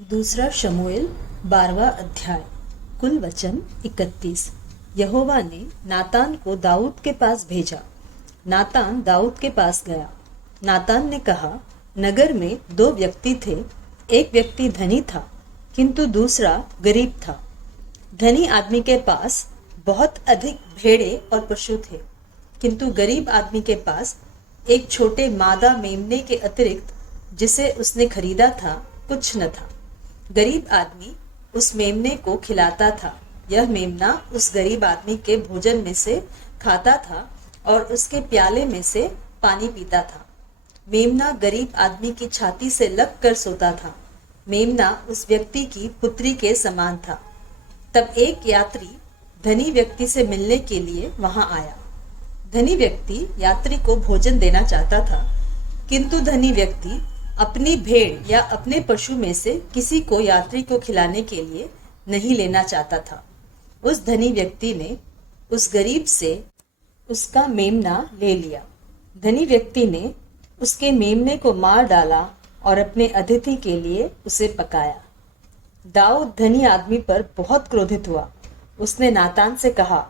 दूसरा शमूएल 12वां अध्याय। कुल वचन 31। यहोवा ने नातान को दाऊद के पास भेजा। नातान दाऊद के पास गया। नातान ने कहा, नगर में दो व्यक्ति थे। एक व्यक्ति धनी था किंतु दूसरा गरीब था। धनी आदमी के पास बहुत अधिक भेड़े और पशु थे, किंतु गरीब आदमी के पास एक छोटे मादा मेमने के अतिरिक्त जिसे उसने खरीदा था कुछ न था। गरीब आदमी उस मेमने को खिलाता था। यह मेमना उस गरीब आदमी के भोजन में से खाता था और उसके प्याले में से पानी पीता था। मेमना गरीब आदमी की छाती से लग कर सोता था। मेमना उस व्यक्ति की पुत्री के समान था। तब एक यात्री धनी व्यक्ति से मिलने के लिए वहां आया। धनी व्यक्ति यात्री को भोजन देना चाहता था, किंतु धनी व्यक्ति अपनी भेड़ या अपने पशु में से किसी को यात्री को खिलाने के लिए नहीं लेना चाहता था। उस धनी व्यक्ति ने उस गरीब से उसका मेमना ले लिया। धनी व्यक्ति ने उसके मेमने को मार डाला और अपने अतिथि के लिए उसे पकाया। दाऊद धनी आदमी पर बहुत क्रोधित हुआ। उसने नातान से कहा,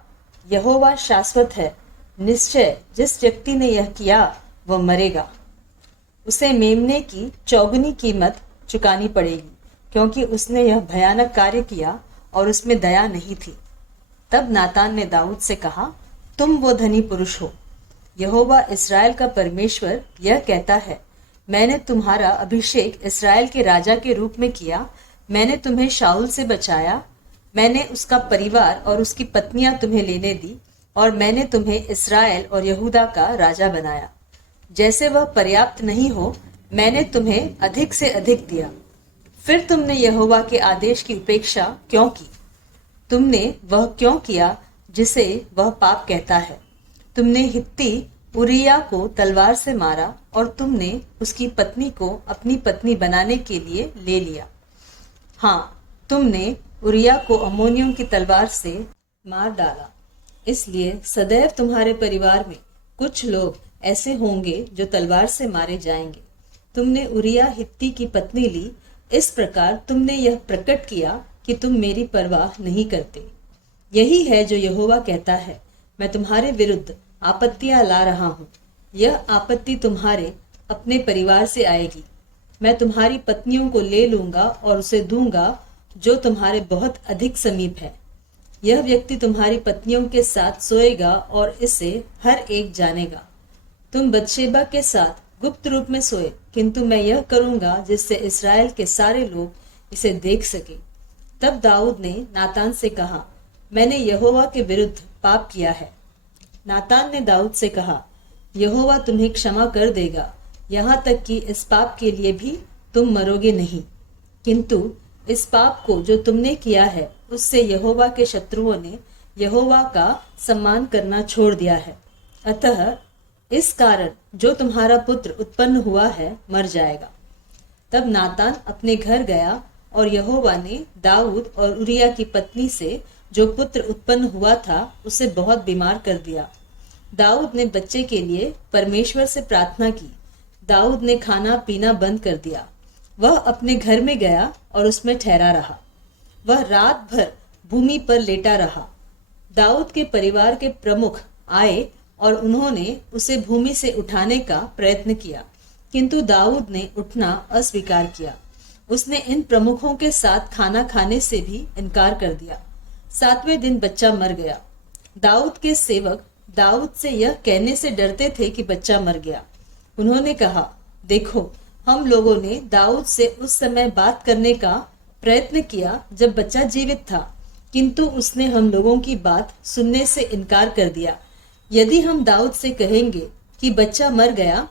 यहोवा शाश्वत है, निश्चय जिस व्यक्ति ने यह किया वह मरेगा। उसे मेमने की चौगुनी कीमत चुकानी पड़ेगी, क्योंकि उसने यह भयानक कार्य किया और उसमें दया नहीं थी। तब नातान ने दाऊद से कहा, तुम वो धनी पुरुष हो। यहोवा इस्राएल का परमेश्वर यह कहता है, मैंने तुम्हारा अभिषेक इस्राएल के राजा के रूप में किया। मैंने तुम्हें शाऊल से बचाया। मैंने उसका परिवार और उसकी पत्नियां तुम्हें लेने दी और मैंने तुम्हें इस्राएल और यहूदा का राजा बनाया। जैसे वह पर्याप्त नहीं हो, मैंने तुम्हें अधिक से अधिक दिया। फिर तुमने यहोवा के आदेश की उपेक्षा क्यों की? तुमने वह क्यों किया जिसे वह पाप कहता है? तुमने हित्ती उरिया को तलवार से मारा और तुमने उसकी पत्नी को अपनी पत्नी बनाने के लिए ले लिया। हाँ, तुमने उरिया को अम्मोनियों की तलवार से मार डाला। इसलिए सदैव तुम्हारे परिवार में कुछ लोग ऐसे होंगे जो तलवार से मारे जाएंगे। तुमने उरिया हित्ती की पत्नी ली। इस प्रकार तुमने यह प्रकट किया कि तुम मेरी परवाह नहीं करते। यही है जो यहोवा कहता है, मैं तुम्हारे विरुद्ध आपत्तियां ला रहा हूँ। यह आपत्ति तुम्हारे अपने परिवार से आएगी। मैं तुम्हारी पत्नियों को ले लूंगा और उसे दूंगा जो तुम्हारे बहुत अधिक समीप है। यह व्यक्ति तुम्हारी पत्नियों के साथ सोएगा और इसे हर एक जानेगा। तुम बतशेबा के साथ गुप्त रूप में सोए, किंतु मैं यह करूंगा जिससे इस्राएल के सारे लोग इसे देख सके। तब दाऊद ने नातान से कहा, मैंने यहोवा के विरुद्ध पाप किया है। नातान ने दाऊद से कहा, यहोवा तुम्हें क्षमा कर देगा, यहाँ तक कि इस पाप के लिए भी तुम मरोगे नहीं। किंतु इस पाप को जो तुमने किया है, उससे यहोवा के शत्रुओं ने यहोवा का सम्मान करना छोड़ दिया है। अतः इस कारण जो तुम्हारा पुत्र उत्पन्न हुआ है मर जाएगा। तब नातान अपने घर गया और यहोवा ने दाऊद और उरिया की पत्नी से जो पुत्र उत्पन्न हुआ था उसे बहुत बीमार कर दिया। दाऊद ने बच्चे के लिए परमेश्वर से प्रार्थना की। दाऊद ने खाना पीना बंद कर दिया। वह अपने घर में गया और उसमें ठहरा रहा। वह रात भर भूमि पर लेटा रहा। दाऊद के परिवार के प्रमुख आए और उन्होंने उसे भूमि से उठाने का प्रयत्न किया, किंतु दाऊद ने उठना अस्वीकार किया। उसने इन प्रमुखों के साथ खाना खाने से भी इनकार कर दिया। 7वें दिन बच्चा मर गया। दाऊद के सेवक दाऊद से यह कहने से डरते थे कि बच्चा मर गया। उन्होंने कहा, देखो, हम लोगों ने दाऊद से उस समय बात करने का प्रयत्न किया जब बच्चा जीवित था, किंतु उसने हम लोगों की बात सुनने से इनकार कर दिया। यदि हम दाऊद से कहेंगे कि बच्चा मर गया,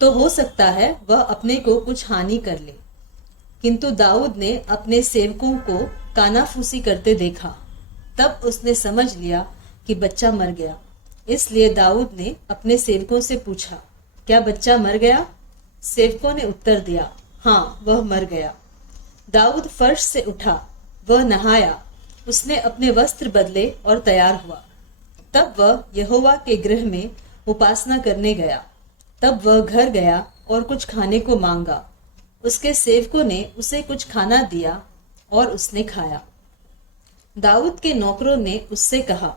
तो हो सकता है वह अपने को कुछ हानि कर ले। किंतु दाऊद ने अपने सेवकों को कानाफूसी करते देखा। तब उसने समझ लिया कि बच्चा मर गया। इसलिए दाऊद ने अपने सेवकों से पूछा, क्या बच्चा मर गया? सेवकों ने उत्तर दिया, हाँ, वह मर गया। दाऊद फर्श से उठा, वह नहाया, उसने अपने वस्त्र बदले और तैयार हुआ। तब वह यहोवा के गृह में उपासना करने गया। तब वह घर गया और कुछ खाने को मांगा। उसके सेवकों ने उसे कुछ खाना दिया और उसने खाया। दाऊद के नौकरों ने उससे कहा,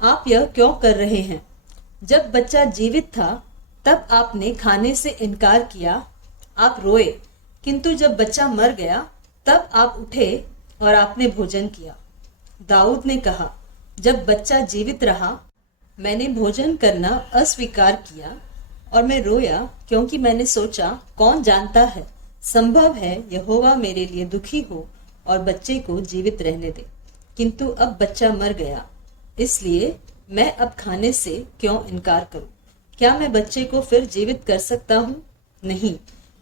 आप यह क्यों कर रहे हैं? जब बच्चा जीवित था तब आपने खाने से इनकार किया, आप रोए, किंतु जब बच्चा मर गया तब आप उठे और आपने भोजन किया। दाऊद ने कहा, जब बच्चा जीवित रहा मैंने भोजन करना अस्वीकार किया और मैं रोया, क्योंकि मैंने सोचा, कौन जानता है, संभव है यहोवा मेरे लिए दुखी हो और बच्चे को जीवित रहने दे, किंतु अब बच्चा मर गया, इसलिए मैं अब खाने से क्यों इनकार करूं? क्या मैं बच्चे को फिर जीवित कर सकता हूं? नहीं,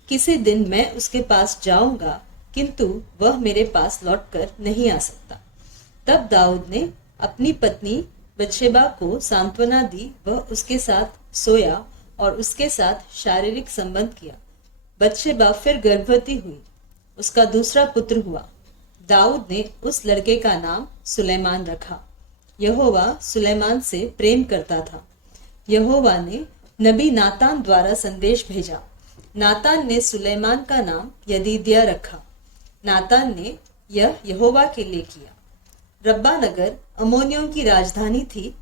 किसी दिन मैं उसके पास जाऊंगा, किंतु वह मेरे पास लौटकर नहीं आ सकता। तब दाऊद ने अपनी पत्नी बत्शेबा को सांत्वना दी, वह उसके साथ सोया और उसके साथ शारीरिक संबंध किया। बत्शेबा फिर गर्भवती हुई, उसका दूसरा पुत्र हुआ। दाऊद ने उस लड़के का नाम सुलेमान रखा। यहोवा सुलेमान से प्रेम करता था। यहोवा ने नबी नातान द्वारा संदेश भेजा। नातान ने सुलेमान का नाम यदीदिया रखा। नातान ने यह यहोवा के लिए किया। रब्बा नगर अम्मोनियों की राजधानी थी।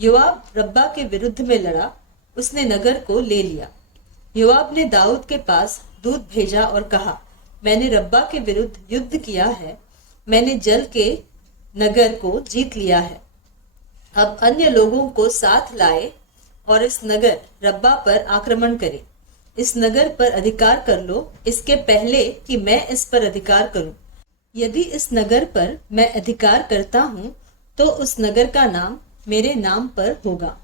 योआब रब्बा के विरुद्ध में लड़ा, उसने नगर को ले लिया। योआब ने दाऊद के पास दूत भेजा और कहा, मैंने रब्बा के विरुद्ध युद्ध किया है, मैंने जल के नगर को जीत लिया है। अब अन्य लोगों को साथ लाए और इस नगर रब्बा पर आक्रमण करे। इस नगर पर अधिकार कर लो, इसके पहले कि मैं इस पर अधिकार करूं। यदि इस नगर पर मैं अधिकार करता हूं तो उस नगर का नाम मेरे नाम पर होगा।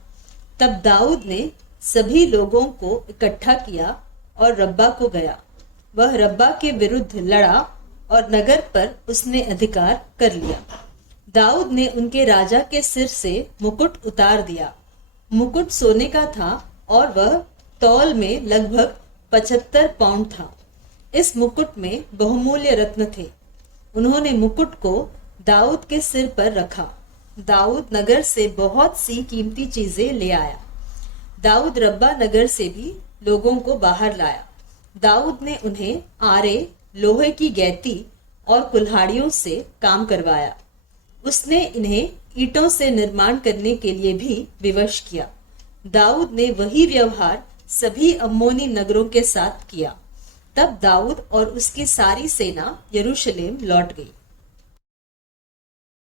तब दाऊद ने सभी लोगों को इकट्ठा किया और रब्बा को गया। वह रब्बा के विरुद्ध लड़ा और नगर पर उसने अधिकार कर लिया। दाऊद ने उनके राजा के सिर से मुकुट उतार दिया। मुकुट सोने का था और वह तौल में लगभग 75 पाउंड था। इस मुकुट में बहुमूल्य रत्न थे। उन्होंने मुकुट को दाऊद के सिर पर रखा। दाऊद नगर से बहुत सी कीमती चीजें ले आया। दाऊद रब्बा नगर से भी लोगों को बाहर लाया। दाऊद ने उन्हें आरे, लोहे की गैती और कुल्हाड़ियों से काम करवाया। उसने इन्हें ईंटों से निर्माण करने के लिए भी विवश किया। दाऊद ने वही व्यवहार सभी अम्मोनी नगरों के साथ किया। तब दाऊद और उसकी सारी सेना यरूशलेम लौट गई।